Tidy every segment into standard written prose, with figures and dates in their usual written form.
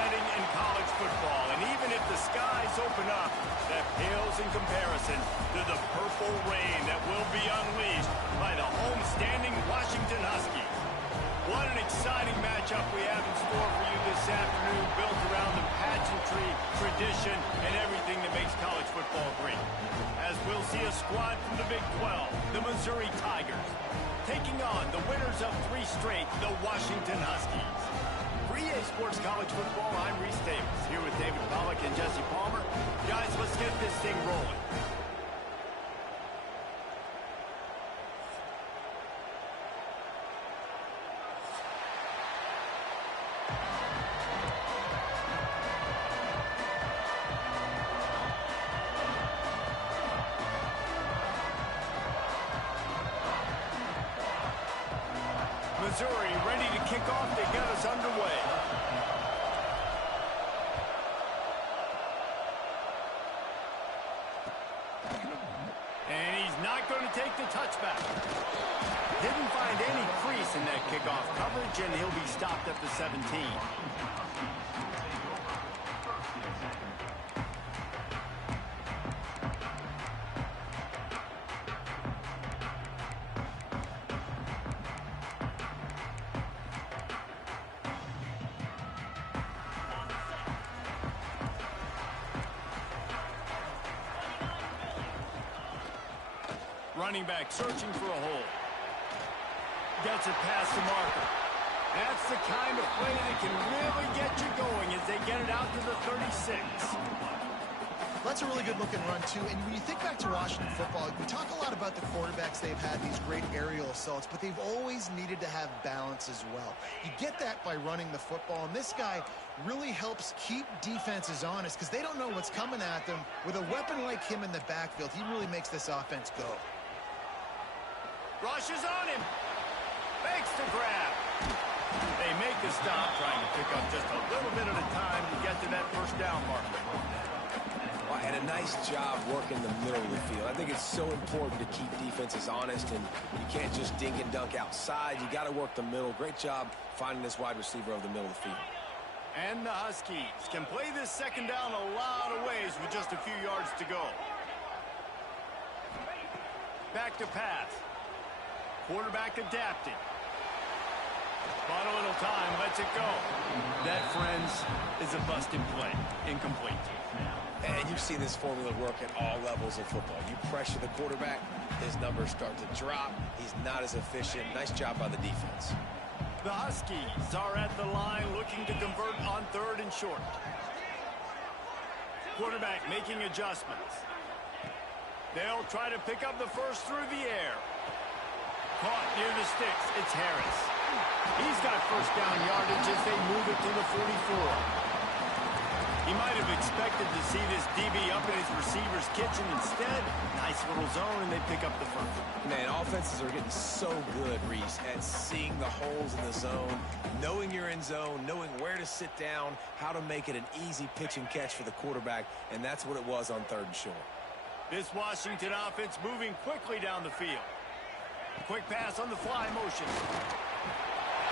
setting in college football. And even if the skies open up, that pales in comparison to the purple rain that will be unleashed by the home-standing Washington Huskies. What an exciting matchup we have in store for you this afternoon, built around the pageantry, tradition, and everything that makes college football great. As we'll see a squad from the Big 12, the Missouri Tigers, taking on the winners of 3 straight, the Washington Huskies. For EA Sports College Football, I'm Reese Davis, here with David Pollack and Jesse Palmer. Guys, let's get this thing rolling. Missouri ready to kick off. They got us underway. And he's not going to take the touchback. Didn't find any crease in that kickoff coverage, and he'll be stopped at the 17. Running back searching for a hole. Gets it past the marker. That's the kind of play that can really get you going as they get it out to the 36. That's a really good-looking run, too. And when you think back to Washington football, we talk a lot about the quarterbacks. They've had these great aerial assaults, but they've always needed to have balance as well. You get that by running the football, and this guy really helps keep defenses honest because they don't know what's coming at them. With a weapon like him in the backfield, he really makes this offense go. Rushes on him. Makes the grab. They make the stop, trying to pick up just a little bit at a time to get to that first down marker. Well, and a nice job working the middle of the field. I think it's so important to keep defenses honest, and you can't just dink and dunk outside. You got to work the middle. Great job finding this wide receiver over the middle of the field. And the Huskies can play this second down a lot of ways with just a few yards to go. Back to pass. Quarterback adapting. Bought a little time, lets it go. That, friends, is a busted play. Incomplete. And you've seen this formula work at all levels of football. You pressure the quarterback, his numbers start to drop. He's not as efficient. Nice job by the defense. The Huskies are at the line looking to convert on 3rd and short. Quarterback making adjustments. They'll try to pick up the first through the air. Caught near the sticks. It's Harris. He's got first down yardage as they move it to the 44. He might have expected to see this DB up in his receiver's kitchen. Instead, nice little zone, and they pick up the first. Man, offenses are getting so good, Reese, at seeing the holes in the zone, knowing you're in zone, knowing where to sit down, how to make it an easy pitch and catch for the quarterback, and that's what it was on 3rd and short. This Washington offense moving quickly down the field. Quick pass on the fly motion.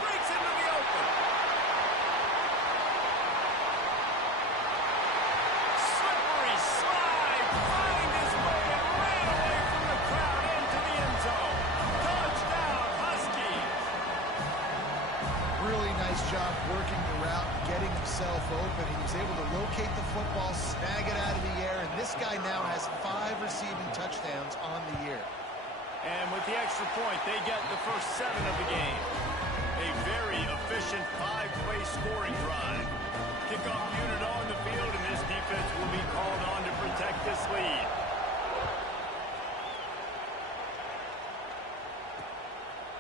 Breaks into the open. Slippery slide. Find his way and ran away from the crowd into the end zone. Touchdown, Huskies. Really nice job working the route, getting himself open. He was able to locate the football, snag it out of the air, and this guy now has 5 receiving touchdowns on the year. And with the extra point, they get the first 7 of the game. A very efficient 5-play scoring drive. Kickoff unit on the field, and this defense will be called on to protect this lead.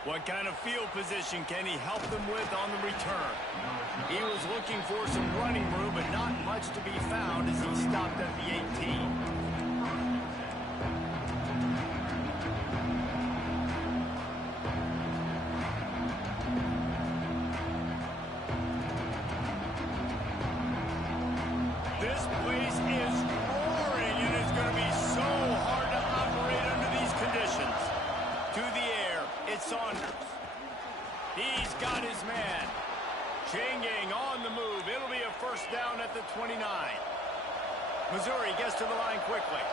What kind of field position can he help them with on the return? He was looking for some running room, but not much to be found as he stopped at the 18. This place is roaring, and it's going to be so hard to operate under these conditions. To the air, it's Saunders. He's got his man. Changing on the move. It'll be a first down at the 29. Missouri gets to the line quickly.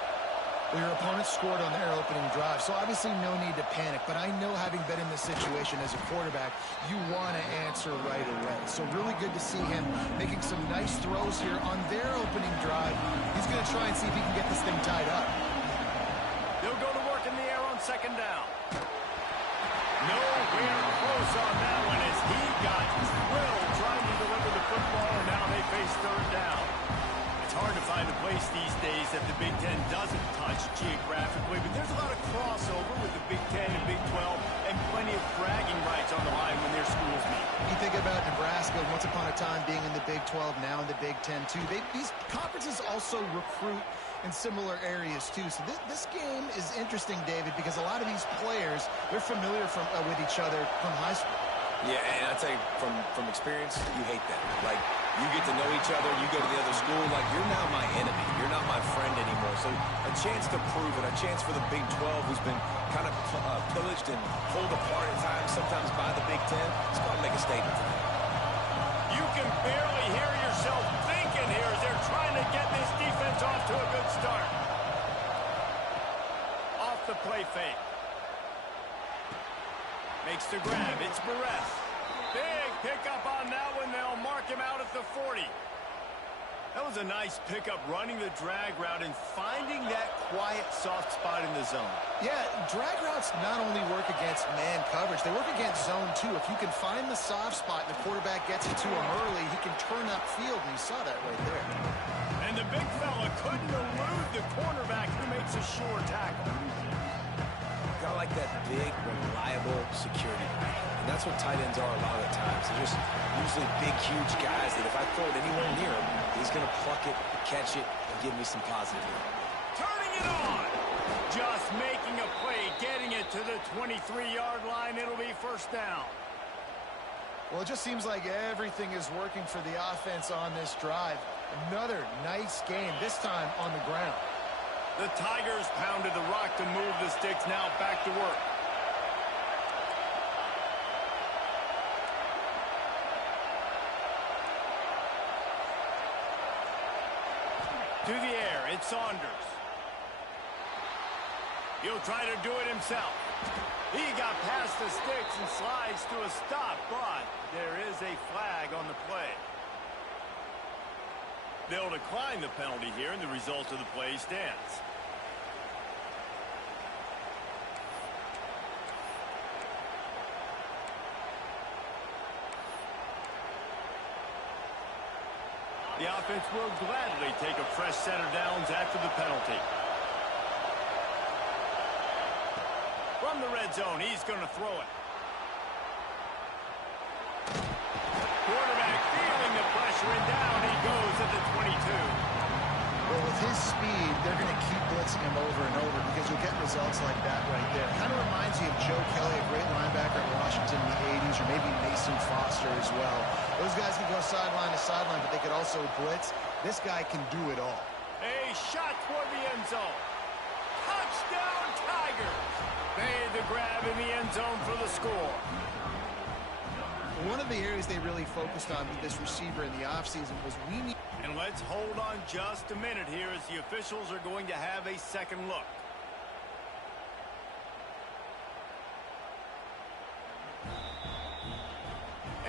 Well, your opponent scored on their opening drive, so obviously no need to panic. But I know, having been in this situation as a quarterback, you want to answer right away. So really good to see him making some nice throws here on their opening drive. He's going to try and see if he can get this thing tied up. They'll go to work in the air on second down. Nowhere close on that one as he got drilled trying to deliver the football, and now they face third down. It's hard to find a place these days that the Big Ten doesn't touch geographically, but there's a lot of crossover with the Big Ten and Big 12 and plenty of bragging rights on the line when their schools meet. You think about Nebraska once upon a time being in the Big 12, now in the Big 10 too. These conferences also recruit in similar areas too. So this game is interesting, David, because a lot of these players, they're familiar with each other from high school. Yeah, and I tell you, from experience, you hate that. Like, you get to know each other, you go to the other school, like, you're now my enemy. You're not my friend anymore. So a chance to prove it, a chance for the Big 12, who's been kind of pillaged and pulled apart at times, sometimes by the Big 10. Let's go and make a statement for that. You can barely hear yourself thinking here as they're trying to get this defense off to a good start. Off the play fake. Makes the grab. It's Barres. Big pickup on that one. They'll mark him out at the 40. That was a nice pickup, running the drag route and finding that quiet, soft spot in the zone. Yeah, drag routes not only work against man coverage, they work against zone too. If you can find the soft spot and the quarterback gets it to him early, he can turn upfield, and you saw that right there. And the big fella couldn't elude the cornerback who makes a sure tackle. Got like that big, reliable security. And that's what tight ends are a lot of the times. They're just usually big, huge guys that if I throw it anywhere near him, he's going to pluck it, catch it, and give me some positive. Turning it on. Just making a play, getting it to the 23-yard line. It'll be first down. Well, it just seems like everything is working for the offense on this drive. Another nice game, this time on the ground. The Tigers pounded the rock to move the sticks. Now back to work. To the air, it's Saunders. He'll try to do it himself. He got past the sticks and slides to a stop, but there is a flag on the play. They'll decline the penalty here, and the result of the play stands. The offense will gladly take a fresh set of downs after the penalty. From the red zone, he's going to throw it. Quarterback feeling the pressure, and down he goes at the 22. Well, with his speed, they're going to keep blitzing him over and over because you'll get results like that right there. Kind of reminds you of Joe Kelly, a great linebacker at Washington in the 80s, or maybe Mason Foster as well. Those guys can go sideline to sideline, but they could also blitz. This guy can do it all. A shot toward the end zone. Touchdown, Tigers! Made the grab in the end zone for the score. One of the areas they really focused on with this receiver in the offseason was we need... And let's hold on just a minute here as the officials are going to have a second look.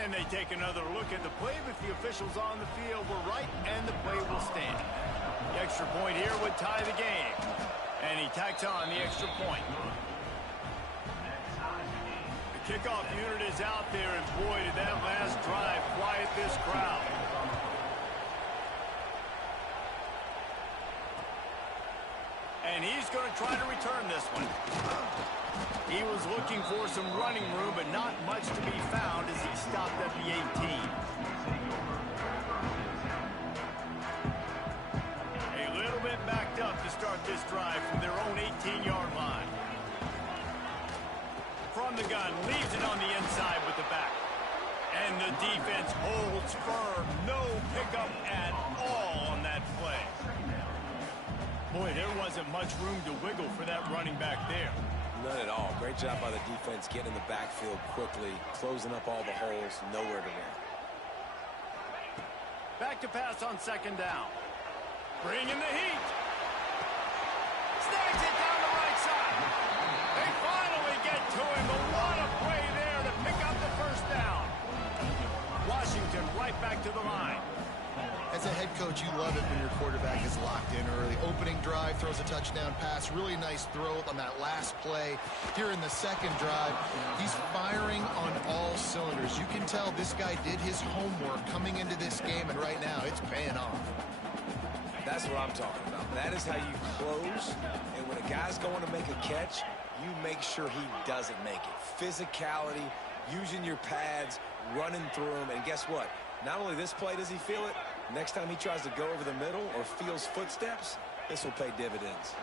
And they take another look at the play, but the officials on the field were right, and the play will stand. The extra point here would tie the game. And he tacks on the extra point. The kickoff unit is out there, and boy, did that last drive quiet this crowd. And he's going to try to return this one. He was looking for some running room, but not much to be found as he stopped at the 18. A little bit backed up to start this drive from their own 18-yard line. From the gun, leaves it on the inside with the back. And the defense holds firm. No pickup at all on that play. Boy, there wasn't much room to wiggle for that running back there. None at all. Great job by the defense getting in the backfield quickly, closing up all the holes, nowhere to run. Back to pass on second down. Bring in the heat. Snags it down the right side. They finally get to him, but what a play there to pick up the first down. Washington right back to the line. As a head coach, you love it when your quarterback is locked in early. Opening drive, throws a touchdown pass. Really nice throw on that last play. Here in the second drive, he's firing on all cylinders. You can tell this guy did his homework coming into this game, and right now it's paying off. That's what I'm talking about. That is how you close. And when a guy's going to make a catch, you make sure he doesn't make it. Physicality, using your pads, running through them. And guess what? Not only this play does he feel it, next time he tries to go over the middle or feels footsteps, this will pay dividends.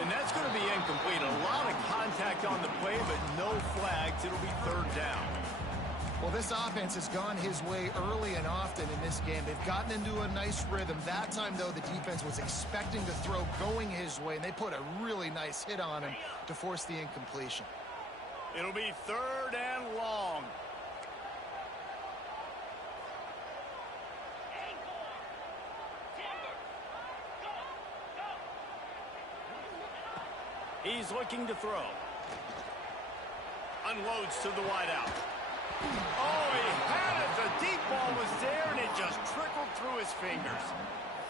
And that's going to be incomplete. A lot of contact on the play, but no flags. It'll be third down. Well, this offense has gone his way early and often in this game. They've gotten into a nice rhythm. That time, though, the defense was expecting the throw going his way, and they put a really nice hit on him to force the incompletion. It'll be third and long. He's looking to throw. Unloads to the wideout. Oh, he had it. The deep ball was there, and it just trickled through his fingers.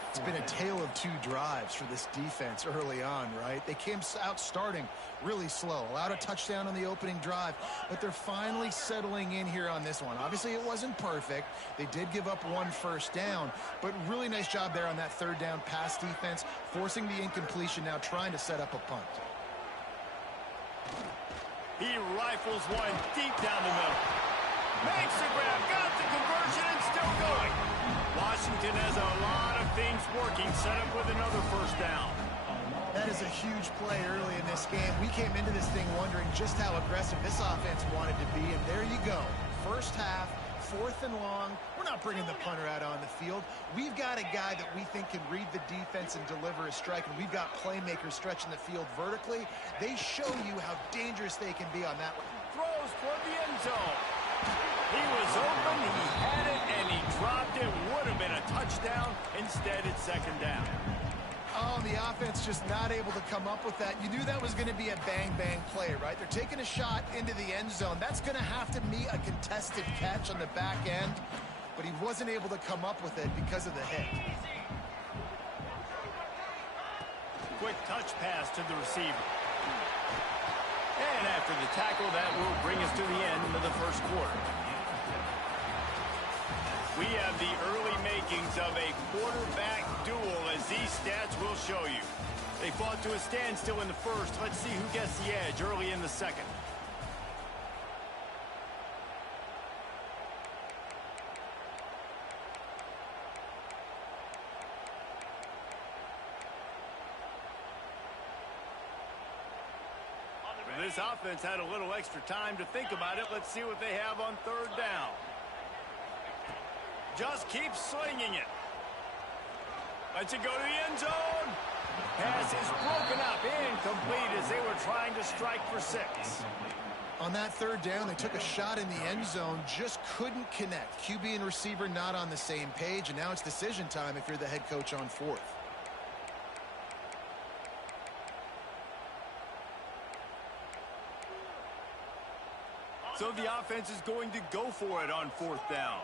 It's been a tale of two drives for this defense early on, right? They came out starting really slow, allowed a touchdown on the opening drive, but they're finally settling in here on this one. Obviously, it wasn't perfect. They did give up one first down, but really nice job there on that third down pass defense, forcing the incompletion, now trying to set up a punt. He rifles one deep down the middle. Makes the grab, got the conversion, and still going. Washington has a lot of things working, set up with another first down. That is a huge play early in this game. We came into this thing wondering just how aggressive this offense wanted to be, and there you go. First half, fourth and long. We're not bringing the punter out on the field. We've got a guy that we think can read the defense and deliver a strike, and we've got playmakers stretching the field vertically. They show you how dangerous they can be on that one. Throws toward the end zone. He was open, he had it, and he dropped it. Would have been a touchdown. Instead, it's second down. Oh, the offense just not able to come up with that. You knew that was going to be a bang-bang play, right? They're taking a shot into the end zone. That's going to have to be a contested catch on the back end, but he wasn't able to come up with it because of the hit. Quick touch pass to the receiver. And after the tackle, that will bring us to the end of the first quarter. We have the early makings of a quarterback duel, as these stats will show you. They fought to a standstill in the first. Let's see who gets the edge early in the second. This offense had a little extra time to think about it. Let's see what they have on third down. Just keep slinging it. Lets it go to the end zone. Pass is broken up, incomplete as they were trying to strike for 6. On that third down, they took a shot in the end zone, just couldn't connect. QB and receiver not on the same page, and now it's decision time if you're the head coach on fourth. So the offense is going to go for it on fourth down.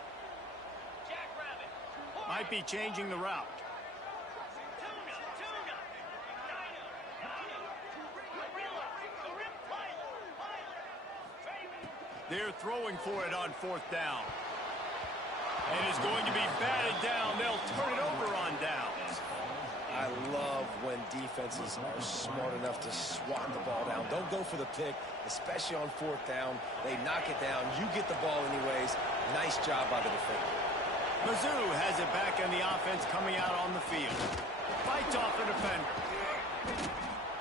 Might be changing the route. They're throwing for it on fourth down. And it's going to be batted down. They'll turn it over on downs. I love when defenses are smart enough to swat the ball down. Don't go for the pick, especially on fourth down. They knock it down. You get the ball anyways. Nice job by the defender. Mizzou has it back on the offense coming out on the field. Fights off the defender.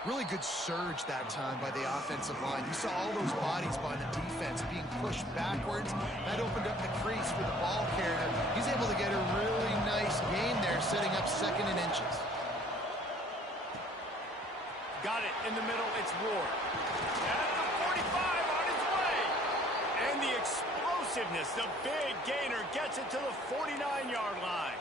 Really good surge that time by the offensive line. You saw all those bodies by the defense being pushed backwards. That opened up the crease for the ball carrier. He's able to get a really nice gain there, setting up second and inches. Got it in the middle. It's Ward. At the 45 on his way. And the explosive explosiveness. The big gainer gets it to the 49-yard line.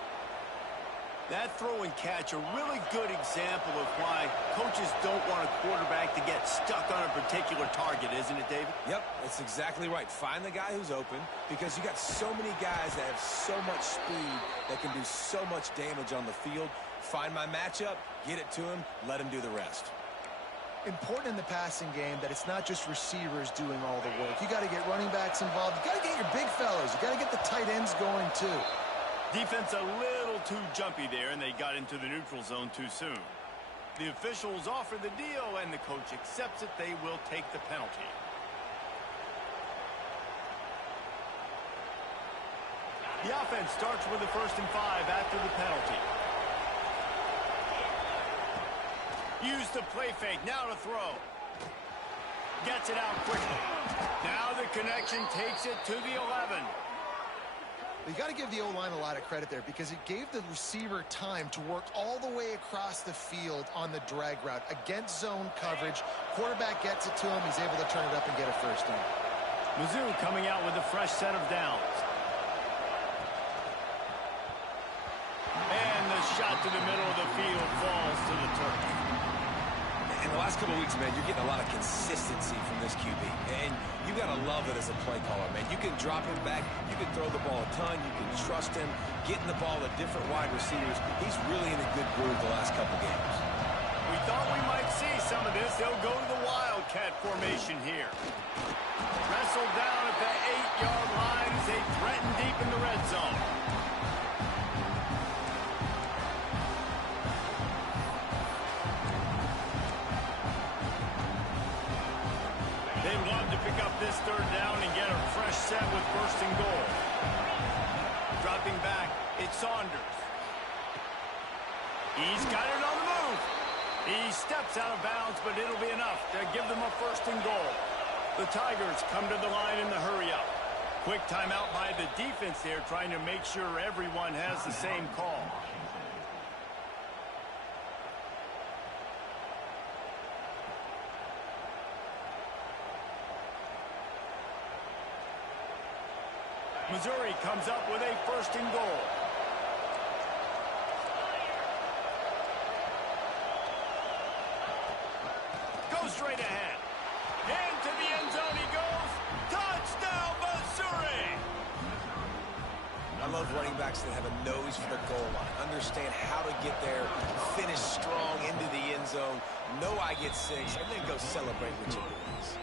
That throw and catch, a really good example of why coaches don't want a quarterback to get stuck on a particular target, isn't it, David? Yep, that's exactly right. Find the guy who's open, because you got so many guys that have so much speed that can do so much damage on the field. Find my matchup, get it to him, let him do the rest. Important in the passing game that it's not just receivers doing all the work. You got to get running backs involved. You got to get your big fellas. You got to get the tight ends going, too. Defense a little too jumpy there, and they got into the neutral zone too soon. The officials offer the deal, and the coach accepts it. They will take the penalty. The offense starts with a 1st and 5 after the penalty. Use the play fake. Now to throw. Gets it out quickly. Now the connection takes it to the 11. You got to give the O-line a lot of credit there because it gave the receiver time to work all the way across the field on the drag route against zone coverage. Quarterback gets it to him. He's able to turn it up and get a 1st down. Mizzou coming out with a fresh set of downs. And the shot to the middle of the field falls to the turf. In the last couple of weeks, man, you're getting a lot of consistency from this QB. And you got to love it as a play caller, man. You can drop him back. You can throw the ball a ton. You can trust him. Getting the ball to different wide receivers. He's really in a good groove the last couple games. We thought we might see some of this. They'll go to the Wildcat formation here. Wrestled down at the 8-yard line as they threaten deep in the red zone. They'd love to pick up this 3rd down and get a fresh set with 1st and goal. Dropping back, it's Saunders. He's got it on the move. He steps out of bounds, but it'll be enough to give them a 1st and goal. The Tigers come to the line in the hurry-up. Quick timeout by the defense there, trying to make sure everyone has the same call. Missouri comes up with a 1st and goal. Goes straight ahead. Into the end zone he goes. Touchdown, Missouri! I love running backs that have a nose for the goal line. Understand how to get there, finish strong into the end zone, know I get 6, and then go celebrate with your boys.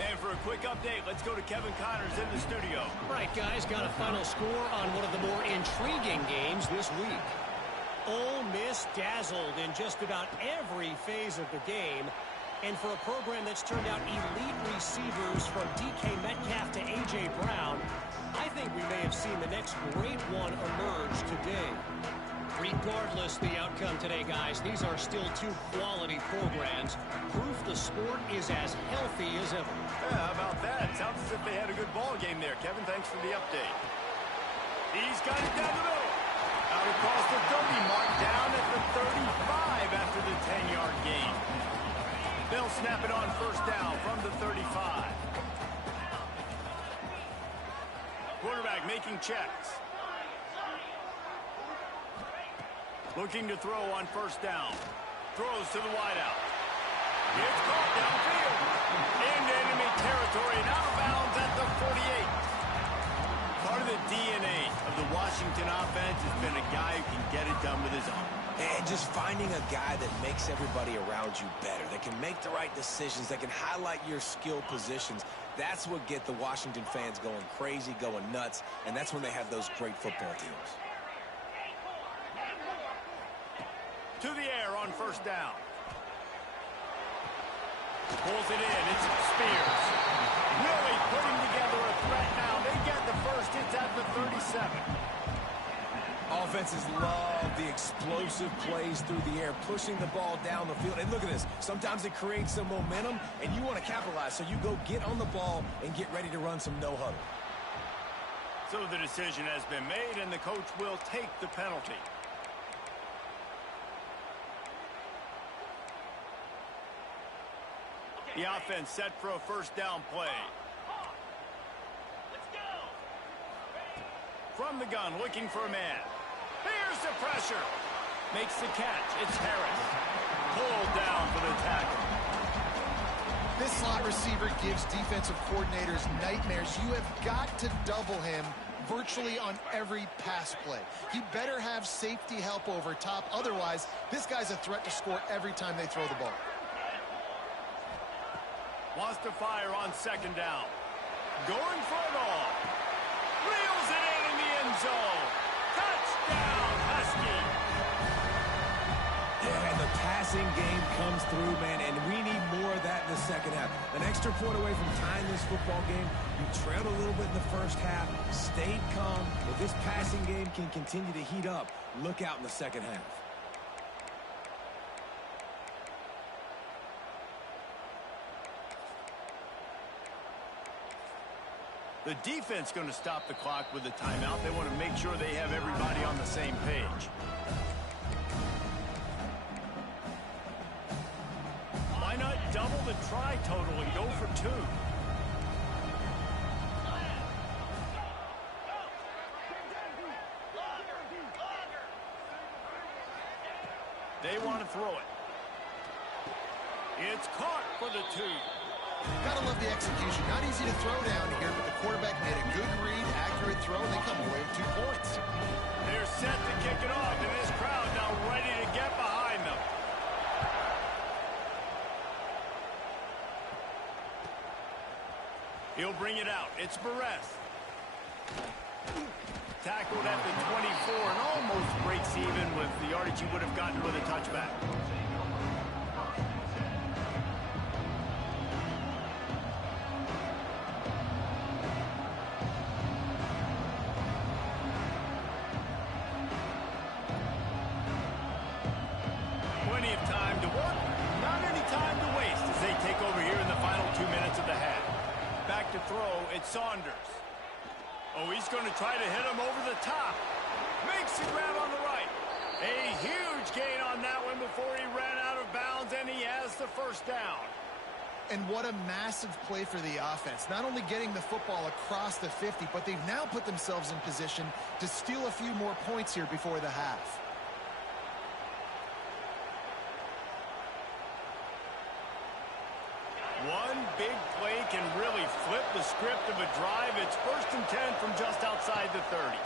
And for a quick update, let's go to Kevin Connors in the studio. Right, guys, got a final score on one of the more intriguing games this week. Ole Miss dazzled in just about every phase of the game. And for a program that's turned out elite receivers from DK Metcalf to A.J. Brown, I think we may have seen the next great one emerge today. Regardless the outcome today, guys, these are still 2 quality programs. Proof the sport is as healthy as ever. Yeah, how about that? Sounds as if they had a good ball game there. Kevin, thanks for the update. He's got it down the middle. Out across the 30, marked down at the 35 after the 10-yard gain. They'll snap it on 1st down from the 35. Quarterback making checks. Looking to throw on 1st down. Throws to the wideout. It's caught downfield. Into enemy territory and out of bounds at the 48. Part of the DNA of the Washington offense has been a guy who can get it done with his arm. And just finding a guy that makes everybody around you better, that can make the right decisions, that can highlight your skill positions. That's what get the Washington fans going crazy, going nuts, and that's when they have those great football teams. To the air on 1st down. Pulls it in. It's Spears. Really putting together a threat now. They get the 1st. It's at the 37. Offenses love the explosive plays through the air, pushing the ball down the field. And look at this. Sometimes it creates some momentum, and you want to capitalize. So you go get on the ball and get ready to run some no-huddle. So the decision has been made, and the coach will take the penalty. The offense set for a 1st down play. from the gun, looking for a man. Here's the pressure. Makes the catch. It's Harris. Pulled down for the tackle. This slot receiver gives defensive coordinators nightmares. You have got to double him virtually on every pass play. You better have safety help over top. Otherwise, this guy's a threat to score every time they throw the ball. Wants to fire on second down. Going for it all. Reels it in the end zone. Touchdown, Husky. Yeah, and the passing game comes through, man, and we need more of that in the second half. An extra point away from tying this football game. You trailed a little bit in the first half, stayed calm. If this passing game can continue to heat up, look out in the second half. The defense going to stop the clock with a timeout. They want to make sure they have everybody on the same page. Why not double the try total and go for two? They want to throw it. It's caught for the two. Gotta love the execution. Not easy to throw down here, but the quarterback made a good read, accurate throw, and they come away with 2 points. They're set to kick it off, and this crowd now ready to get behind them. He'll bring it out. It's Perez. Tackled at the 24 and almost breaks even with the yardage he would have gotten with a touchback. Plenty of time to work, not any time to waste as they take over here in the final 2 minutes of the half. Back to throw, it's Saunders. Oh, he's going to try to hit him over the top. Makes the grab on the right. A huge gain on that one before he ran out of bounds, and he has the first down. And what a massive play for the offense. Not only getting the football across the 50, but they've now put themselves in position to steal a few more points here before the half. One big play can really flip the script of a drive. It's 1st and 10 from just outside the 30.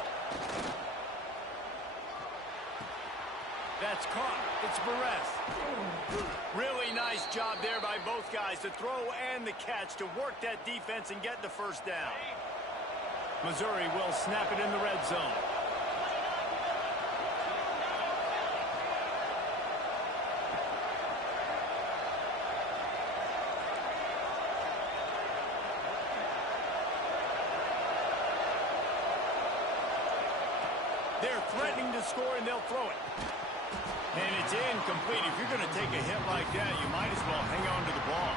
That's caught. It's Perez. Really nice job there by both guys, the throw and the catch, to work that defense and get the first down. Missouri will snap it in the red zone. They're threatening to score, and they'll throw it. And it's incomplete. If you're going to take a hit like that, you might as well hang on to the ball.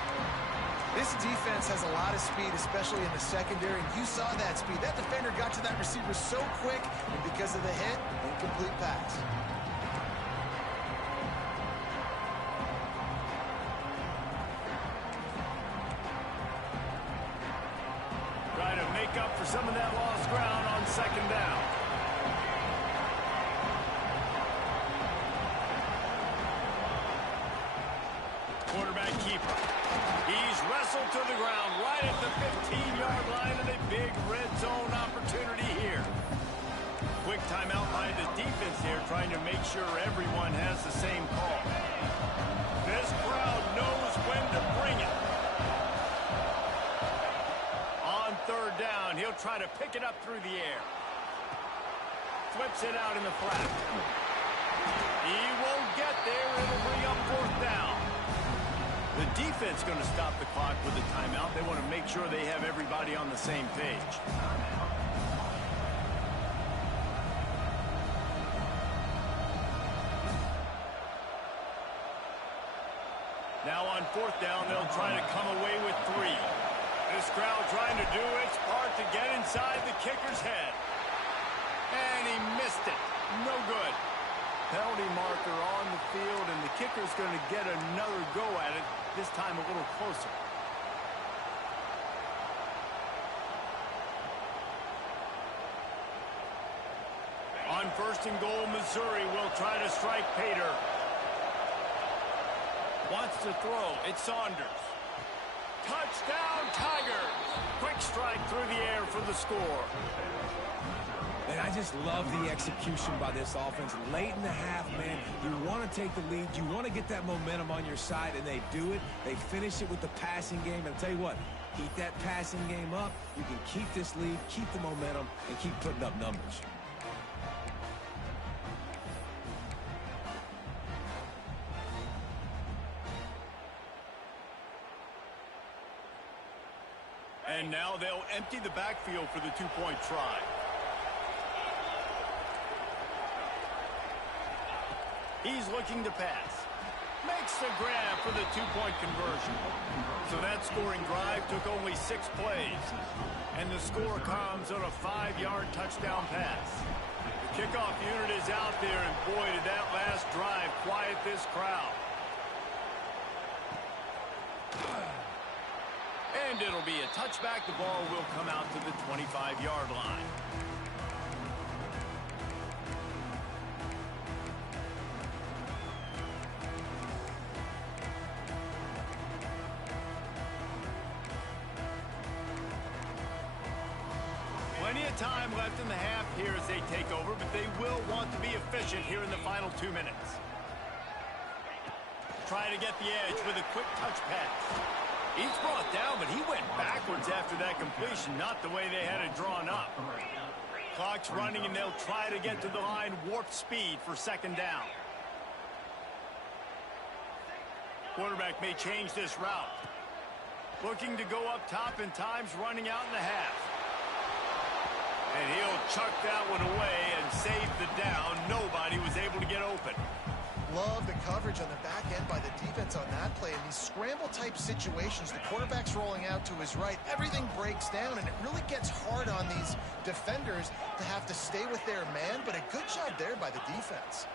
This defense has a lot of speed, especially in the secondary, and you saw that speed. That defender got to that receiver so quick, and because of the hit, incomplete pass. Try to make up for some of that lost ground on second down. Quarterback keeper. He's wrestled to the ground right at the 15-yard line, and a big red zone opportunity here. Quick timeout by the defense here, trying to make sure everyone has the same call. This crowd knows when to bring it. On third down, he'll try to pick it up through the air. Flips it out in the flat. He won't get there. It'll bring up 4th down. The defense going to stop the clock with a timeout. They want to make sure they have everybody on the same page. Now on 4th down, they'll try to come away with 3. This crowd trying to do its part to get inside the kicker's head. And he missed it. No good. Penalty marker on the field, and the kicker's going to get another go at it, this time a little closer. First and goal, Missouri will try to strike Pater. Wants to throw. It's Saunders. Touchdown, Tigers! Quick strike through the air for the score. And I just love the execution by this offense. Late in the half, man, you want to take the lead. You want to get that momentum on your side, and they do it. They finish it with the passing game. And I'll tell you what, keep that passing game up. You can keep this lead, keep the momentum, and keep putting up numbers. And now they'll empty the backfield for the two-point try. He's looking to pass. Makes the grab for the two-point conversion. So that scoring drive took only 6 plays. And the score comes on a 5-yard touchdown pass. The kickoff unit is out there, and boy, did that last drive quiet this crowd. And it'll be a touchback. The ball will come out to the 25-yard line. Plenty of time left in the half here as they take over, but they will want to be efficient here in the final 2 minutes. Trying to get the edge with a quick touch pass. He's brought down, but he went backwards after that completion, not the way they had it drawn up. Clock's running, and they'll try to get to the line warp speed for second down. Quarterback may change this route. Looking to go up top, and time's running out in the half. And he'll chuck that one away and save the down. Nobody was able to get open. Love the coverage on the back end by the defense on that play. In these scramble-type situations, the quarterback's rolling out to his right. Everything breaks down, and it really gets hard on these defenders to have to stay with their man, but a good job there by the defense.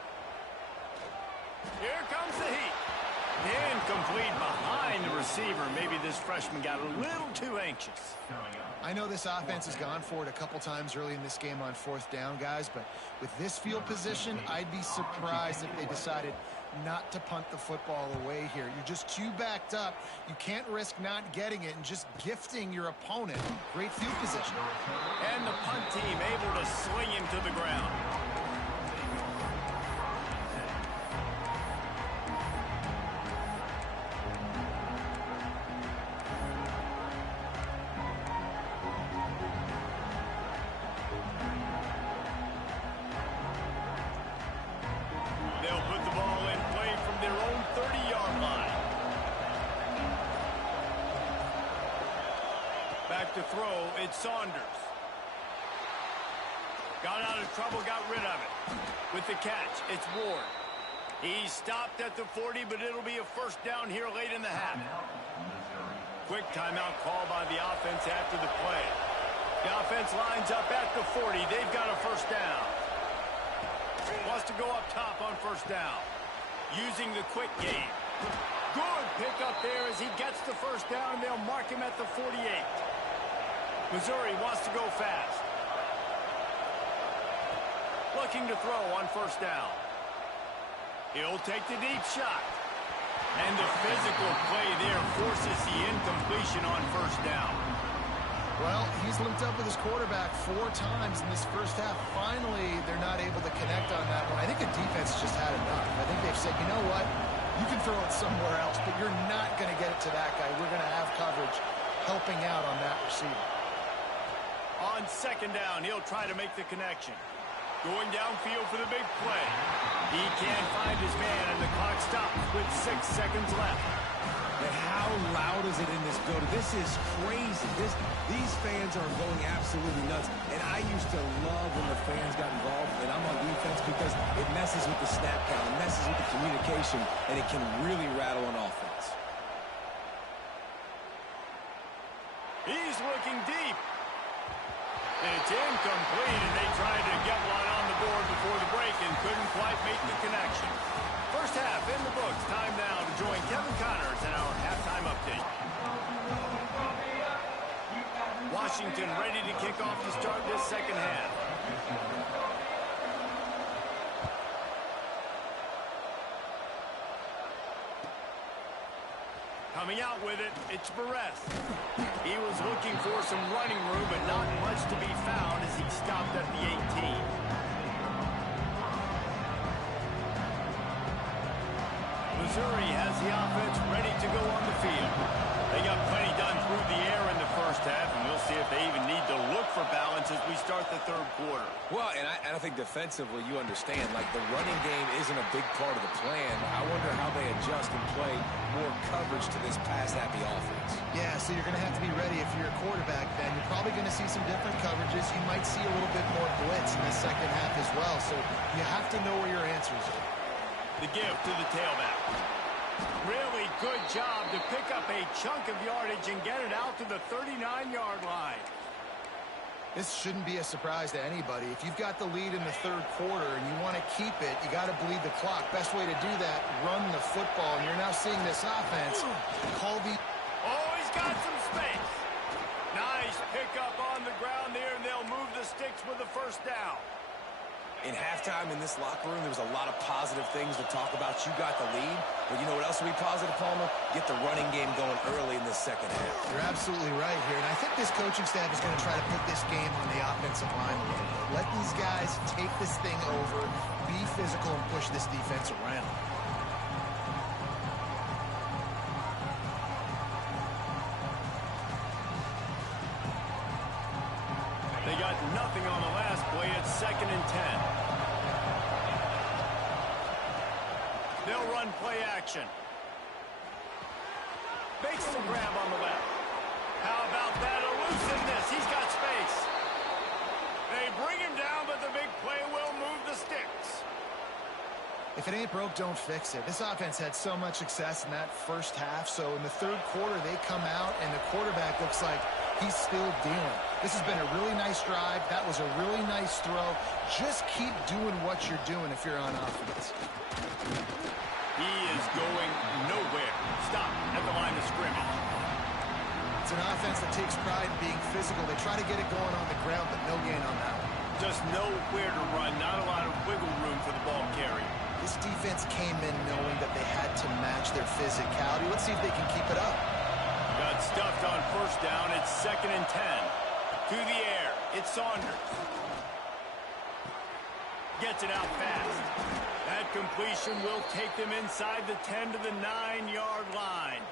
Here comes the heat. Incomplete behind the receiver. Maybe this freshman got a little too anxious. I know this offense has gone for it a couple times early in this game on 4th down, guys, but with this field position, I'd be surprised if they decided not to punt the football away here. You're just too backed up. You can't risk not getting it and just gifting your opponent great field position. And the punt team able to sling him to the ground. To throw, it's Saunders. Got out of trouble, got rid of it. With the catch, it's Ward. He stopped at the 40, but it'll be a first down here late in the half. Quick timeout call by the offense after the play. The offense lines up at the 40. They've got a first down. Wants to go up top on first down. Using the quick game. Good pickup there as he gets the first down, and they'll mark him at the 48. Missouri wants to go fast. Looking to throw on first down. He'll take the deep shot. And the physical play there forces the incompletion on first down. Well, he's linked up with his quarterback 4 times in this first half. Finally, they're not able to connect on that one. I think the defense just had enough. I think they've said, you know what? You can throw it somewhere else, but you're not going to get it to that guy. We're going to have coverage helping out on that receiver. On second down, he'll try to make the connection. Going downfield for the big play. He can't find his man, and the clock stops with 6 seconds left. And how loud is it in this building? This is crazy. These fans are going absolutely nuts. And I used to love when the fans got involved, and I'm on defense, because it messes with the snap count, it messes with the communication, and it can really rattle an offense. He's looking deep. And it's incomplete, and they tried to get one on the board before the break and couldn't quite make the connection. First half in the books. Time now to join Kevin Connors in our halftime update. Washington ready to kick off to start this second half. Coming out with it, it's Perez. He was looking for some running room, but not much to be found as he stopped at the 18. Missouri has the offense ready to go on the field. They got plenty done through the air in the first half, and we'll see if they even need to look for balance as we start the third quarter. Well, and I think defensively you understand, like the running game isn't a big part of the plan. I wonder how they adjust and play more coverage to this pass-happy offense. Yeah, so you're going to have to be ready if you're a quarterback then. You're probably going to see some different coverages. You might see a little bit more blitz in the second half as well, so you have to know where your answers are. The give to the tailback. Really good job to pick up a chunk of yardage and get it out to the 39-yard line. This shouldn't be a surprise to anybody. If you've got the lead in the third quarter and you want to keep it, you got to bleed the clock. Best way to do that, run the football. And you're now seeing this offense call the... Oh, he's got some space. Nice pickup on the ground there, and they'll move the sticks with the first down. In halftime in this locker room, there was a lot of positive things to talk about. You got the lead, but you know what else will be positive, Palmer? Get the running game going early in the second half. You're absolutely right here, and I think this coaching staff is going to try to put this game on the offensive line a little bit. Let these guys take this thing over, be physical, and push this defense around. They got nothing on the last play. It's 2nd and 10. They'll run play action. Makes the grab on the left. How about that elusiveness? He's got space. They bring him down, but the big play will move the sticks. If it ain't broke, don't fix it. This offense had so much success in that first half, so in the third quarter, they come out, and the quarterback looks like he's still dealing. This has been a really nice drive. That was a really nice throw. Just keep doing what you're doing if you're on offense. He is going nowhere. Stop at the line of scrimmage. It's an offense that takes pride in being physical. They try to get it going on the ground, but no gain on that one. Just nowhere to run. Not a lot of wiggle room for the ball carrier. This defense came in knowing that they had to match their physicality. Let's see if they can keep it up. Got stuffed on first down. It's 2nd and 10. To the air. It's Saunders. Gets it out fast. That completion will take them inside the 10 to the 9-yard line.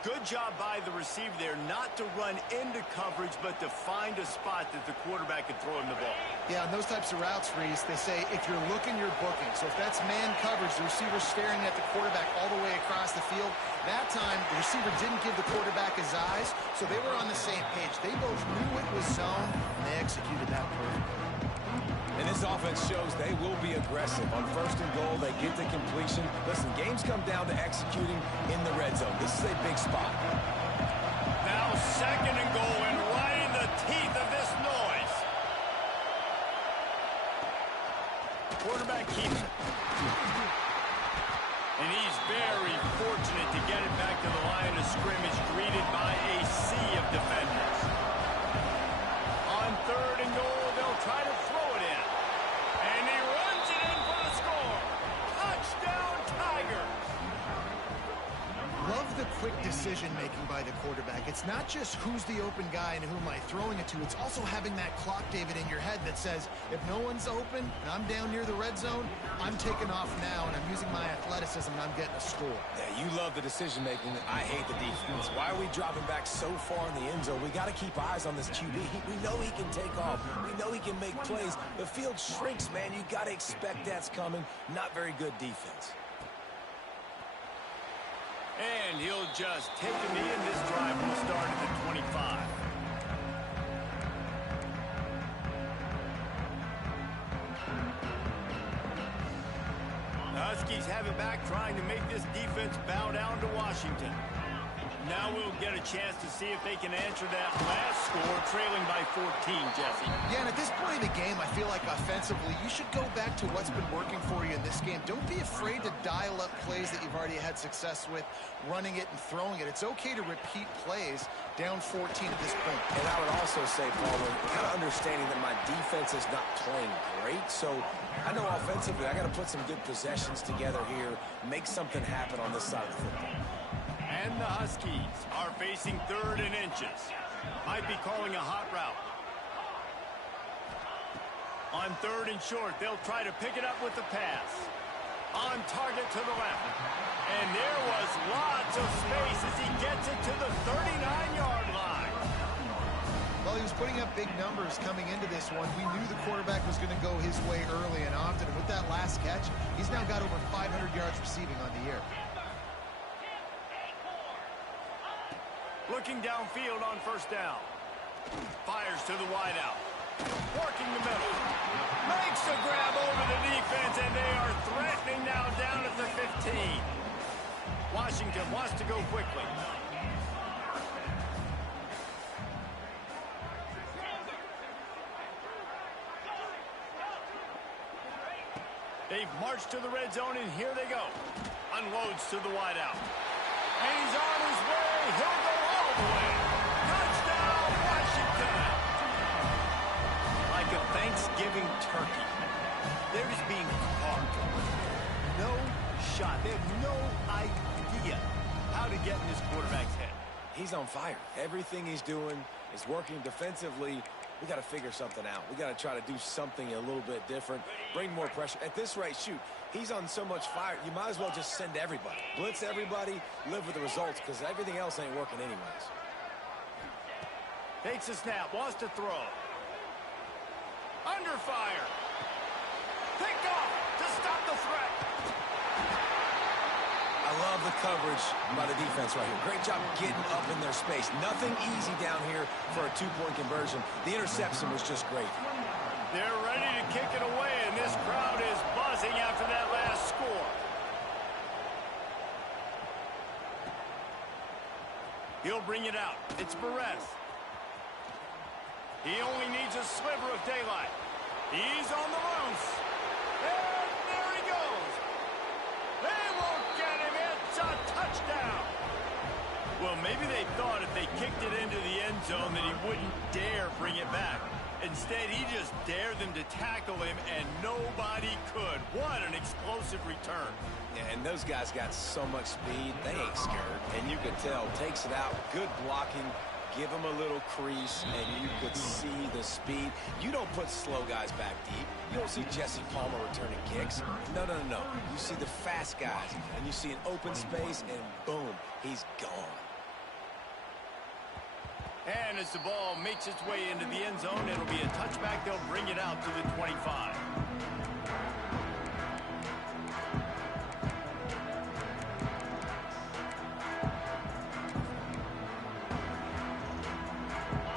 Good job by the receiver there not to run into coverage, but to find a spot that the quarterback can throw him the ball. Yeah, on those types of routes, Reese, they say if you're looking, you're booking. So if that's man coverage, the receiver's staring at the quarterback all the way across the field. That time, the receiver didn't give the quarterback his eyes, so they were on the same page. They both knew it was zone, and they executed that perfectly. And this offense shows they will be aggressive. On 1st and goal, they get the completion. Listen, games come down to executing in the red zone. This is a big spot. Now 2nd and goal, and right in the teeth of this noise. Quarterback keeps it. And he's very fortunate to get it back to the line of scrimmage, greeted by a sea of defenders. On 3rd and goal, they'll try to throw it in. And he runs it in for the score. Touchdown, Tigers. Love the quick decision-making by the quarterback. It's not just who's the open guy and who am I throwing it to. It's also having that clock, David, in your head that says, if no one's open and I'm down near the red zone, I'm taking off now and I'm using my athleticism and I'm getting a score. Yeah, you love the decision-making. I hate the defense. Why are we dropping back so far in the end zone? We got to keep eyes on this QB. We know he can take off. We know he can make plays. The field shrinks, man. You got to expect that's coming. Not very good defense. And he'll just take a knee, and this drive will start at the 25. The Huskies have it back, trying to make this defense bow down to Washington. Now we'll get a chance to see if they can answer that last score, trailing by 14, Jesse. Yeah, and at this point in the game, I feel like offensively, you should go back to what's been working for you in this game. Don't be afraid to dial up plays that you've already had success with, running it and throwing it. It's okay to repeat plays down 14 at this point. And I would also say, Palmer, kind of understanding that my defense is not playing great, so I know offensively I got to put some good possessions together here, make something happen on this side of the football. And the Huskies are facing 3rd and inches. Might be calling a hot route. On 3rd and short, they'll try to pick it up with the pass. On target to the left. And there was lots of space as he gets it to the 39-yard line. Well, he was putting up big numbers coming into this one. We knew the quarterback was going to go his way early and often. And with that last catch, he's now got over 500 yards receiving on the year. Looking downfield on 1st down. Fires to the wideout. Working the middle. Makes a grab over the defense, and they are threatening now down at the 15. Washington wants to go quickly. They've marched to the red zone, and here they go. Unloads to the wideout. And he's on his way. He'll go all the way. Touchdown, Washington. Like a Thanksgiving turkey. They're just being carved. No shot. They have no idea how to get in this quarterback's head. He's on fire. Everything he's doing is working defensively. We got to figure something out. We got to try to do something a little bit different. Bring more pressure. At this rate, shoot, he's on so much fire, you might as well just send everybody. Blitz everybody, live with the results, because everything else ain't working anyways. Takes a snap, wants to throw. Under fire. Picked off to stop the threat. I love the coverage by the defense right here. Great job getting up in their space. Nothing easy down here for a 2-point conversion. The interception was just great. They're ready to kick it away, and this crowd is buzzing after that last score. He'll bring it out. It's Perez. He only needs a sliver of daylight. He's on the loose. And there he goes. They won't get him. It's a touchdown. Well, maybe they thought if they kicked it into the end zone that he wouldn't dare bring it back. Instead, he just dared them to tackle him, and nobody could. What an explosive return. Yeah, and those guys got so much speed, they ain't scared. And you could tell, takes it out, good blocking, give him a little crease, and you could see the speed. You don't put slow guys back deep. You don't see Jesse Palmer returning kicks. No, no, no, no. You see the fast guys, and you see an open space, and boom, he's gone. And as the ball makes its way into the end zone, it'll be a touchback. They'll bring it out to the 25.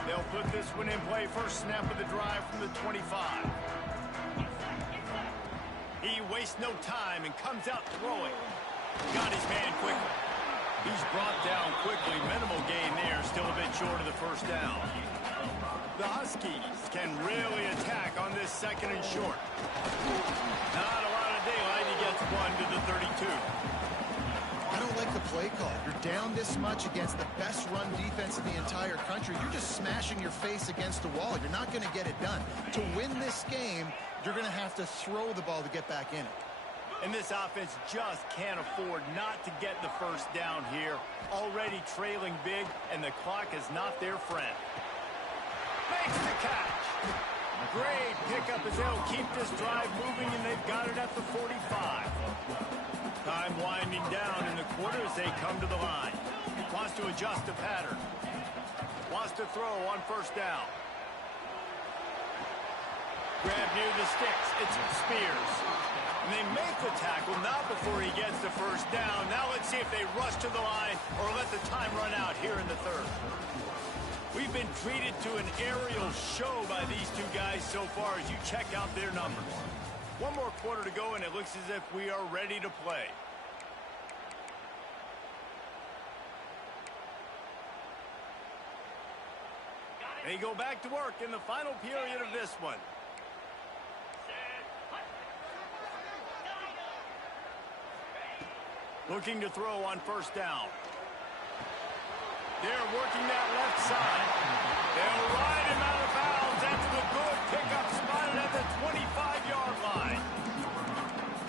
They'll put this one in play. First snap of the drive from the 25. He wastes no time and comes out throwing. Got his man quickly. He's brought down quickly. Minimal gain there. Still a bit short of the first down. The Huskies can really attack on this 2nd and short. Not a lot of daylight. He gets one to the 32. I don't like the play call. You're down this much against the best run defense in the entire country. You're just smashing your face against the wall. You're not going to get it done. To win this game, you're going to have to throw the ball to get back in it. And this offense just can't afford not to get the first down here. Already trailing big, and the clock is not their friend. Makes the catch. Great pickup as they'll keep this drive moving, and they've got it at the 45. Time winding down in the quarter as they come to the line. Wants to adjust the pattern. Wants to throw on first down. Grab near the sticks. It's Spears. And they make the tackle, not before he gets the first down. Now let's see if they rush to the line or let the time run out here in the 3rd. We've been treated to an aerial show by these two guys so far as you check out their numbers. One more quarter to go, and it looks as if we are ready to play. They go back to work in the final period of this one. Looking to throw on first down. They're working that left side. They'll ride him out of bounds. That's the good pickup, spotted at the 25-yard line.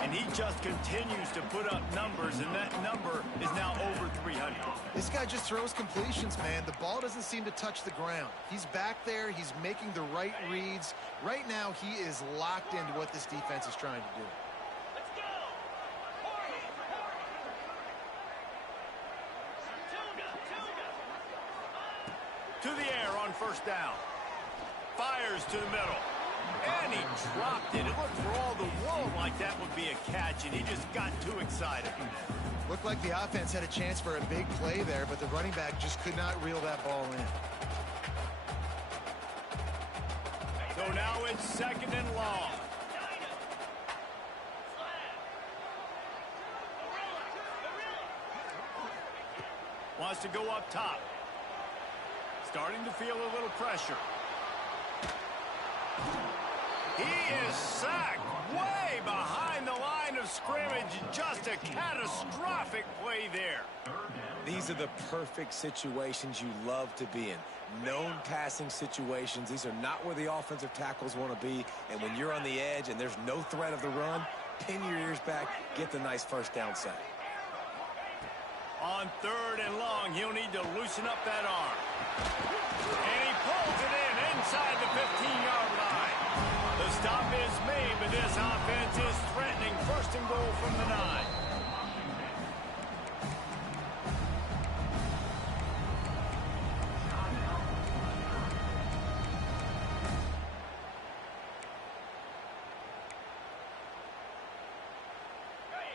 And he just continues to put up numbers, and that number is now over 300. This guy just throws completions, man. The ball doesn't seem to touch the ground. He's back there. He's making the right reads. Right now, he is locked into what this defense is trying to do. To the air on first down. Fires to the middle. And he dropped it. It looked for all the world like that would be a catch, and he just got too excited. Looked like the offense had a chance for a big play there, but the running back just could not reel that ball in. So now it's second and long. Wants to go up top. Starting to feel a little pressure. He is sacked way behind the line of scrimmage. Just a catastrophic play there. These are the perfect situations you love to be in. Known passing situations. These are not where the offensive tackles want to be. And when you're on the edge and there's no threat of the run, pin your ears back, get the nice first down sack. On third and long, he'll need to loosen up that arm. And he pulls it in inside the 15-yard line. The stop is made, but this offense is threatening first and goal from the 9.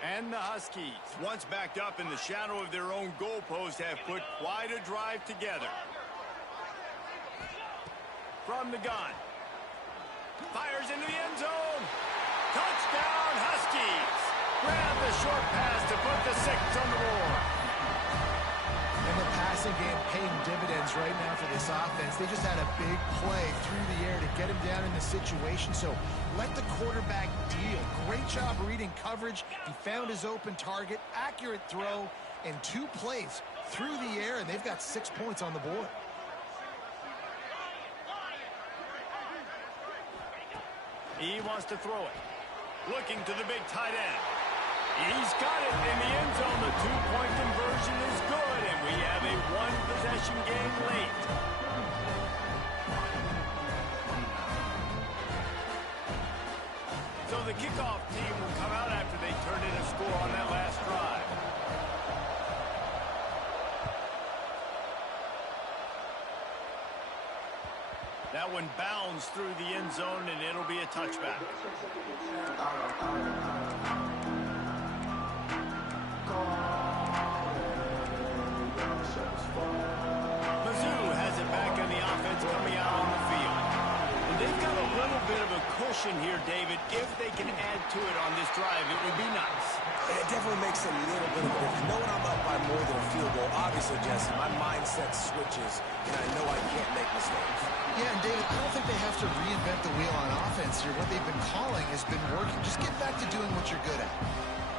And the Huskies, once backed up in the shadow of their own goalpost, have put quite a drive together. From the gun. Fires into the end zone. Touchdown, Huskies. Grab the short pass to put the 6 on the board. And the passing game paying dividends right now for this offense. They just had a big play through the air to get him down in the situation. So let the quarterback deal. Great job reading coverage. He found his open target, accurate throw, and 2 plays through the air, and they've got 6 points on the board. He wants to throw it. Looking to the big tight end. He's got it in the end zone. The 2-point conversion is good, and we have a 1-possession game late. So the kickoff team will come out after they turned in a score on that last drive. That one bounds through the end zone, and it'll be a touchback. Mizzou has it back on the offense coming out on the field. And they've got a little bit of a cushion here, David. If they can add to it on this drive, it would be nice. It definitely makes a little bit of a difference. Knowing I'm up by more than a field goal, obviously, Jesse, my mindset switches, and I know I can't make mistakes. Yeah, and David, I don't think they have to reinvent the wheel on offense here. What they've been calling has been working. Just get back to doing what you're good at.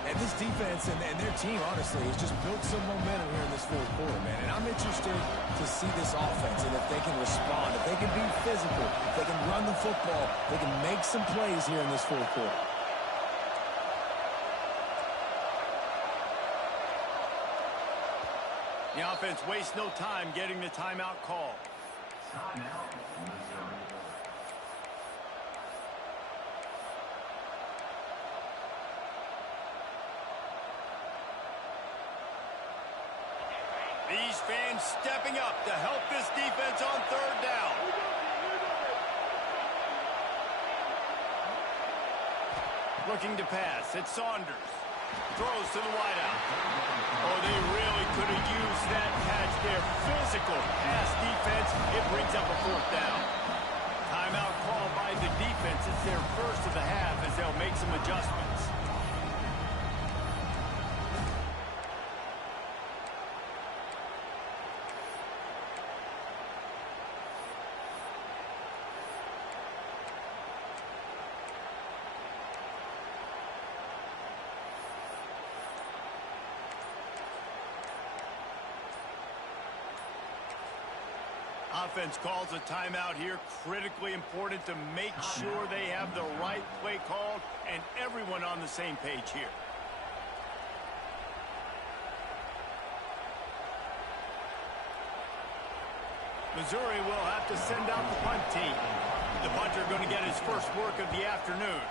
And this defense and their team, honestly, has just built some momentum here in this fourth quarter, man. And I'm interested to see this offense and if they can respond, if they can be physical, if they can run the football, they can make some plays here in this fourth quarter. The offense wastes no time getting the timeout call. These fans stepping up to help this defense on third down. Looking to pass. It's Saunders. Throws to the wideout. Oh, they really could have used that patch there. Physical pass defense. It brings up a fourth down. Timeout called by the defense. It's their first of the half as they'll make some adjustments. Offense calls a timeout here. Critically important to make sure they have the right play called and everyone on the same page here. Missouri will have to send out the punt team. The punter going to get his first work of the afternoon.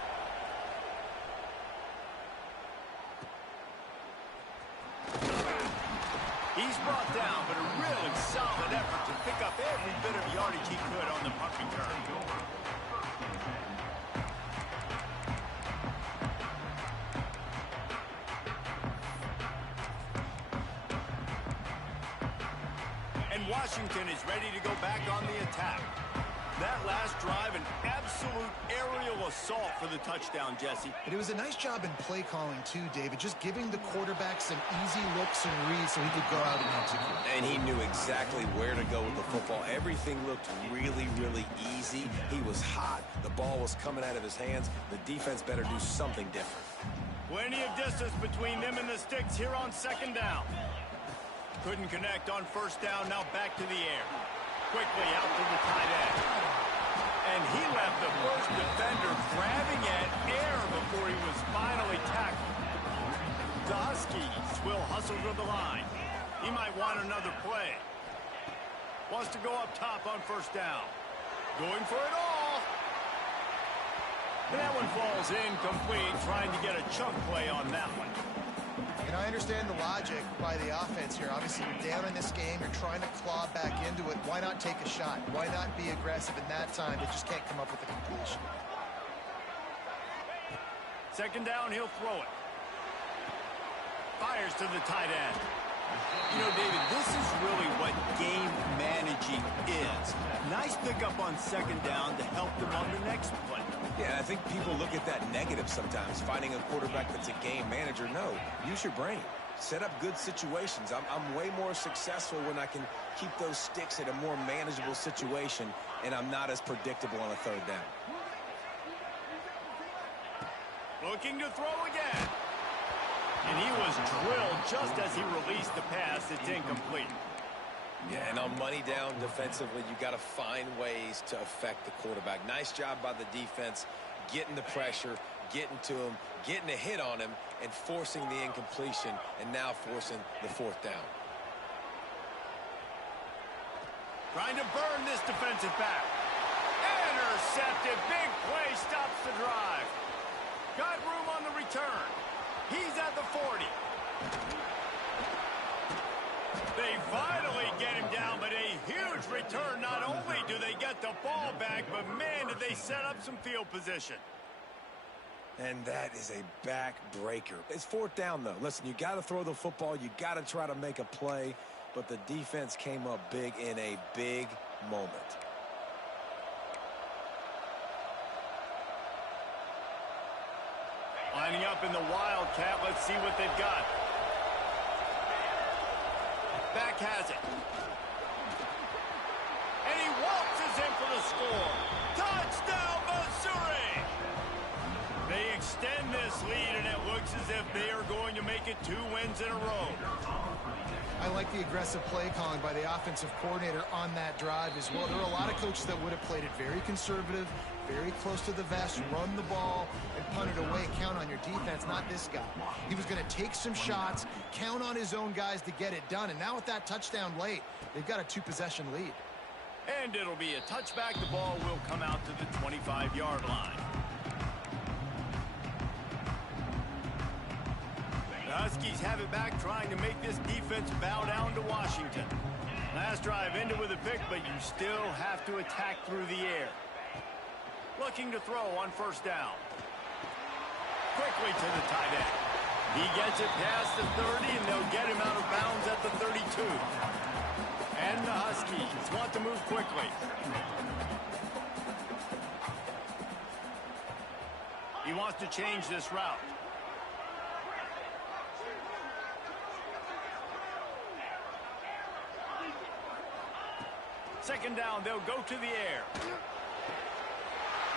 He's brought down, but a really solid effort to pick up every bit of yardage he could on the punt return. And Washington is ready to go back on the attack. That last drive, an absolute aerial assault for the touchdown, Jesse. But it was a nice job in play calling, too, David, just giving the quarterback some easy looks and reads so he could go out and execute. And he knew exactly where to go with the football. Everything looked really, really easy. He was hot. The ball was coming out of his hands. The defense better do something different. Plenty of distance between them and the sticks here on second down. Couldn't connect on first down, now back to the air. Quickly out to the tight end. And he left the first defender grabbing at air before he was finally tackled. The Huskies will hustle to the line. He might want another play. Wants to go up top on first down. Going for it all. And that one falls incomplete, trying to get a chunk play on that one. And I understand the logic by the offense here. Obviously, you're down in this game. You're trying to claw back into it. Why not take a shot? Why not be aggressive in that time? They just can't come up with a completion. Second down, he'll throw it. Fires to the tight end. You know, David, this is really what game managing is. Nice pickup on second down to help them on the next play. Yeah, I think people look at that negative sometimes, finding a quarterback that's a game manager. No, use your brain. Set up good situations. I'm way more successful when I can keep those sticks in a more manageable situation, and I'm not as predictable on a third down. Looking to throw again. And he was drilled just as he released the pass. It's incomplete. Yeah, and on money down defensively, you got to find ways to affect the quarterback. Nice job by the defense, getting the pressure, getting to him, getting a hit on him, and forcing the incompletion, and now forcing the fourth down. Trying to burn this defensive back. Intercepted. Big play stops the drive. Got room on the return. He's at the 40. They finally get him down, but a huge return. Not only do they get the ball back, but, man, did they set up some field position. And that is a backbreaker. It's fourth down, though. Listen, you got to throw the football. You got to try to make a play, but the defense came up big in a big moment. Lining up in the Wildcat. Let's see what they've got. Back has it. And he waltzes in for the score. Touchdown, Missouri! They extend this lead, and it looks as if they are going to make it 2 wins in a row. I like the aggressive play calling by the offensive coordinator on that drive as well. There are a lot of coaches that would have played it very conservative, very close to the vest, run the ball, and punt it away. Count on your defense, not this guy. He was going to take some shots, count on his own guys to get it done. And now with that touchdown late, they've got a 2-possession lead. And it'll be a touchback. The ball will come out to the 25-yard line. The Huskies have it back, trying to make this defense bow down to Washington. Last drive ended with a pick, but you still have to attack through the air. Looking to throw on first down. Quickly to the tight end. He gets it past the 30, and they'll get him out of bounds at the 32. And the Huskies want to move quickly. He wants to change this route. Second down, they'll go to the air.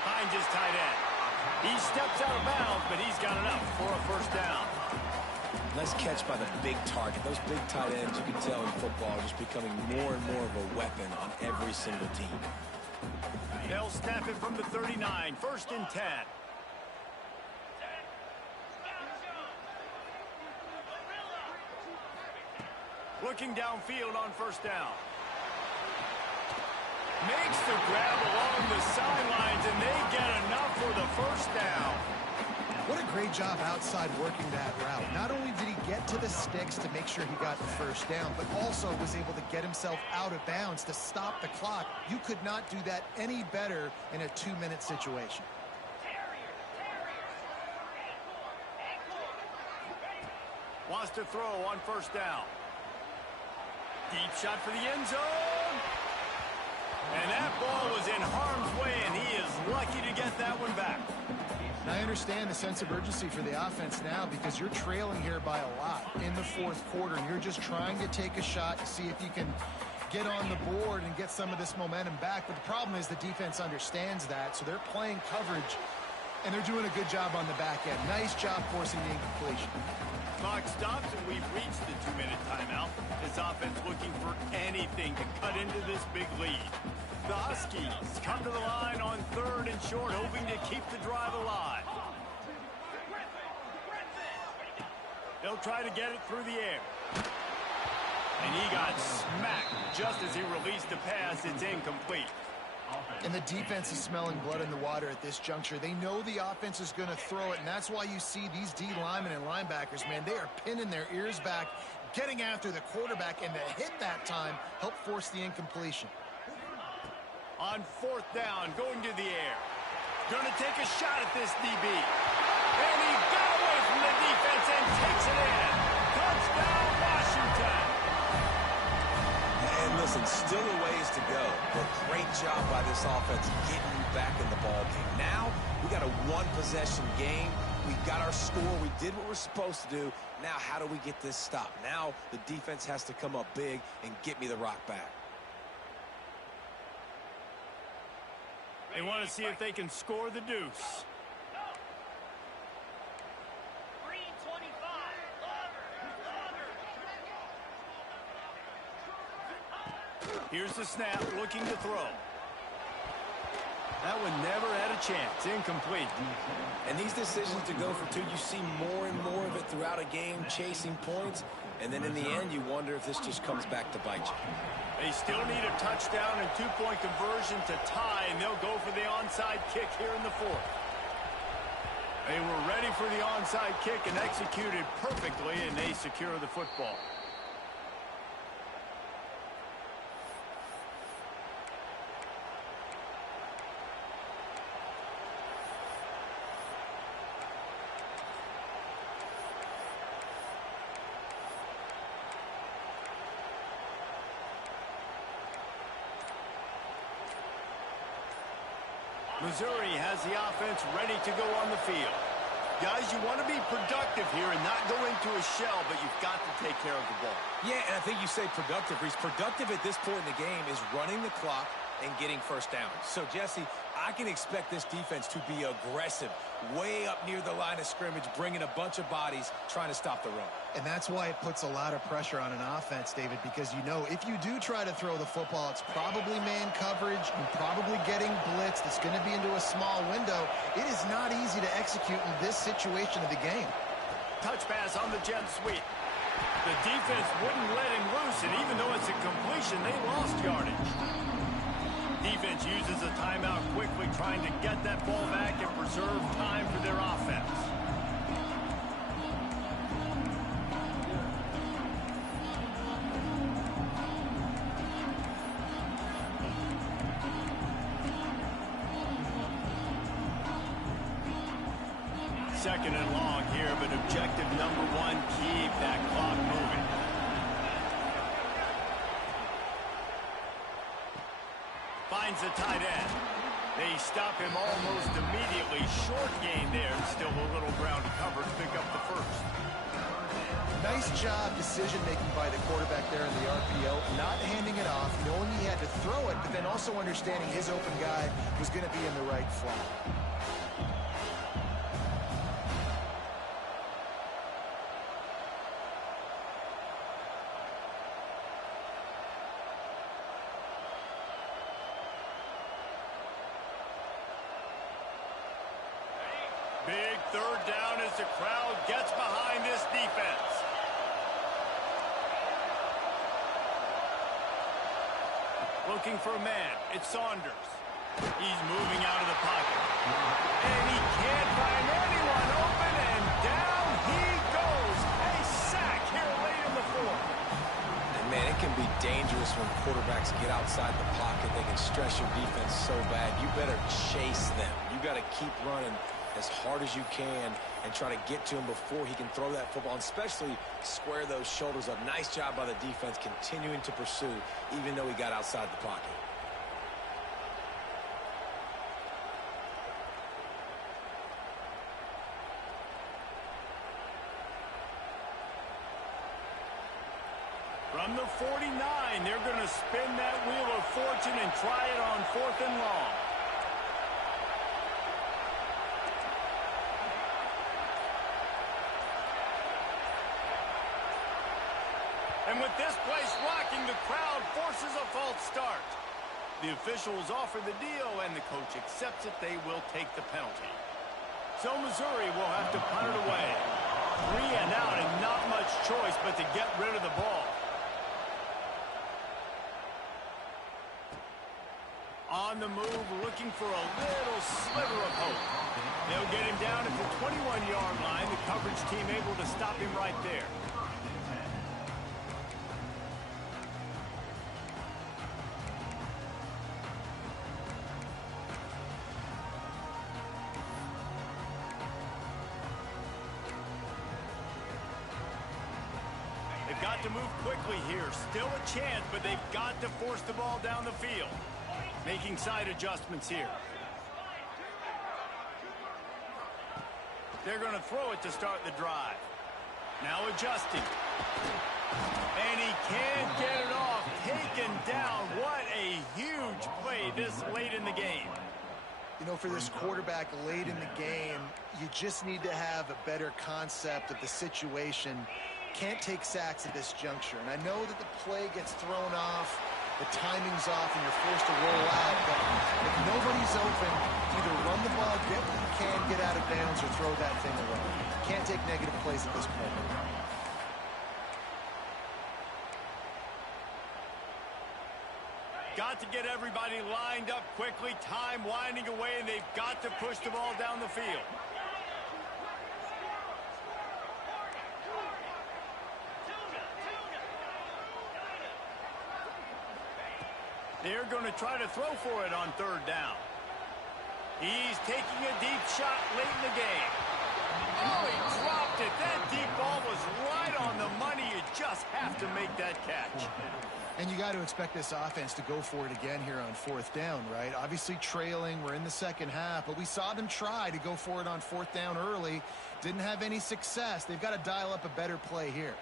Finds his tight end. He steps out of bounds, but he's got enough for a first down. Let's nice catch by the big target. Those big tight ends, you can tell in football, are just becoming more and more of a weapon on every single team. They'll snap it from the 39, 1st and 10. Looking downfield on 1st down. Makes the grab along the sidelines, and they get enough for the 1st down. What a great job outside working that route. Not only did he get to the sticks to make sure he got the 1st down, but also was able to get himself out of bounds to stop the clock. You could not do that any better in a 2-minute situation. Wants to throw on 1st down. Deep shot for the end zone. And that ball was in harm's way, and he is lucky to get that one back. I understand the sense of urgency for the offense now because you're trailing here by a lot in the 4th quarter, and you're just trying to take a shot to see if you can get on the board and get some of this momentum back. But the problem is the defense understands that, so they're playing coverage, and they're doing a good job on the back end. Nice job forcing the incompletion. Clock stops, and we've reached the 2-minute timeout. This offense looking for anything to cut into this big lead. The Huskies come to the line on 3rd and short, hoping to keep the drive alive. They'll try to get it through the air. And he got smacked just as he released the pass. It's incomplete. And the defense is smelling blood in the water at this juncture. They know the offense is going to throw it, and that's why you see these D linemen and linebackers, man, they are pinning their ears back, getting after the quarterback, and the hit that time helped force the incompletion. On 4th down, going to the air. Going to take a shot at this DB. And he got away from the defense and takes it in. Touchdown, Washington. And listen, still a ways to go, but great job by this offense getting you back in the ball game. Now, we got a 1-possession game. We got our score. We did what we're supposed to do. Now, how do we get this stopped? Now, the defense has to come up big and get me the rock back. They want to see if they can score the deuce. Here's the snap, looking to throw. That one never had a chance. Incomplete. And these decisions to go for 2, you see more and more of it throughout a game, chasing points. And then in the end, you wonder if this just comes back to bite you. They still need a touchdown and 2-point conversion to tie, and they'll go for the onside kick here in the 4th. They were ready for the onside kick and executed perfectly, and they secure the football. Missouri has the offense ready to go on the field. Guys, you want to be productive here and not go into a shell, but you've got to take care of the ball. Yeah, and I think you say productive. He's productive at this point in the game is running the clock and getting 1st down. So, Jesse, I can expect this defense to be aggressive, way up near the line of scrimmage, bringing a bunch of bodies, trying to stop the run. And that's why it puts a lot of pressure on an offense, David, because you know if you do try to throw the football, it's probably man coverage and probably getting blitzed. It's going to be into a small window. It is not easy to execute in this situation of the game. Touch pass on the jet sweep. The defense wouldn't let him loose, and even though it's a completion, they lost yardage. Defense uses a timeout quickly, trying to get that ball back and preserve time for their offense. Second and long here, but objective number 1, keep that clock moving. Finds the tight end. They stop him almost immediately. Short gain there. Still a little ground to cover to pick up the 1st. Nice job decision-making by the quarterback there in the RPO, not handing it off, knowing he had to throw it, but then also understanding his open guy was going to be in the right flat. third down as the crowd gets behind this defense. Looking for a man. It's Saunders. He's moving out of the pocket. And he can't find anyone open, and down he goes. A sack here late in the fourth. And, man, it can be dangerous when quarterbacks get outside the pocket. They can stress your defense so bad. You better chase them. You got to keep running as hard as you can and try to get to him before he can throw that football, and especially square those shoulders up. Nice job by the defense continuing to pursue, even though he got outside the pocket. From the 49, they're going to spin that wheel of fortune and try it on 4th and long. And with this place rocking, the crowd forces a false start. The officials offer the deal, and the coach accepts it. They will take the penalty. So Missouri will have to punt it away. 3 and out, and not much choice but to get rid of the ball. On the move, looking for a little sliver of hope. They'll get him down at the 21-yard line. The coverage team able to stop him right there. They've got to move quickly here. Still a chance, but they've got to force the ball down the field. Making side adjustments here. They're going to throw it to start the drive. Now adjusting. And he can't get it off. Taken down. What a huge play this late in the game. You know, for this quarterback late in the game, you just need to have a better concept of the situation. Can't take sacks at this juncture. And I know that the play gets thrown off, the timing's off, and you're forced to roll out. But if nobody's open, either run the ball, get what you can, get out of bounds, or throw that thing away. Can't take negative plays at this point. Got to get everybody lined up quickly. Time winding away, and they've got to push the ball down the field. They're going to try to throw for it on 3rd down. He's taking a deep shot late in the game. Oh, he dropped it. That deep ball was right on the money. You just have to make that catch. And you got to expect this offense to go for it again here on 4th down, right? Obviously trailing. We're in the second half, but we saw them try to go for it on 4th down early. Didn't have any success. They've got to dial up a better play here.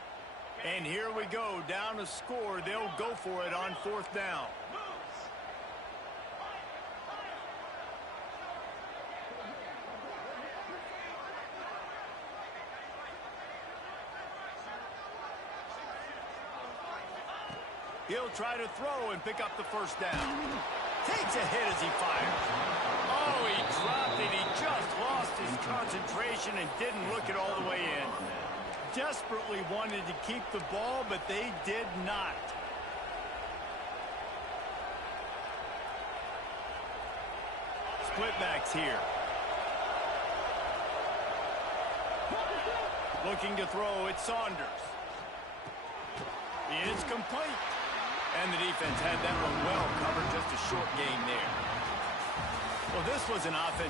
And here we go. Down to score. They'll go for it on 4th down. He'll try to throw and pick up the 1st down. Takes a hit as he fires. Oh, he dropped it. He just lost his concentration and didn't look it all the way in. Desperately wanted to keep the ball, but they did not. Split backs here. Looking to throw, it's Saunders. He is complete. And the defense had that one well covered. Just a short game there. Well, this was an offense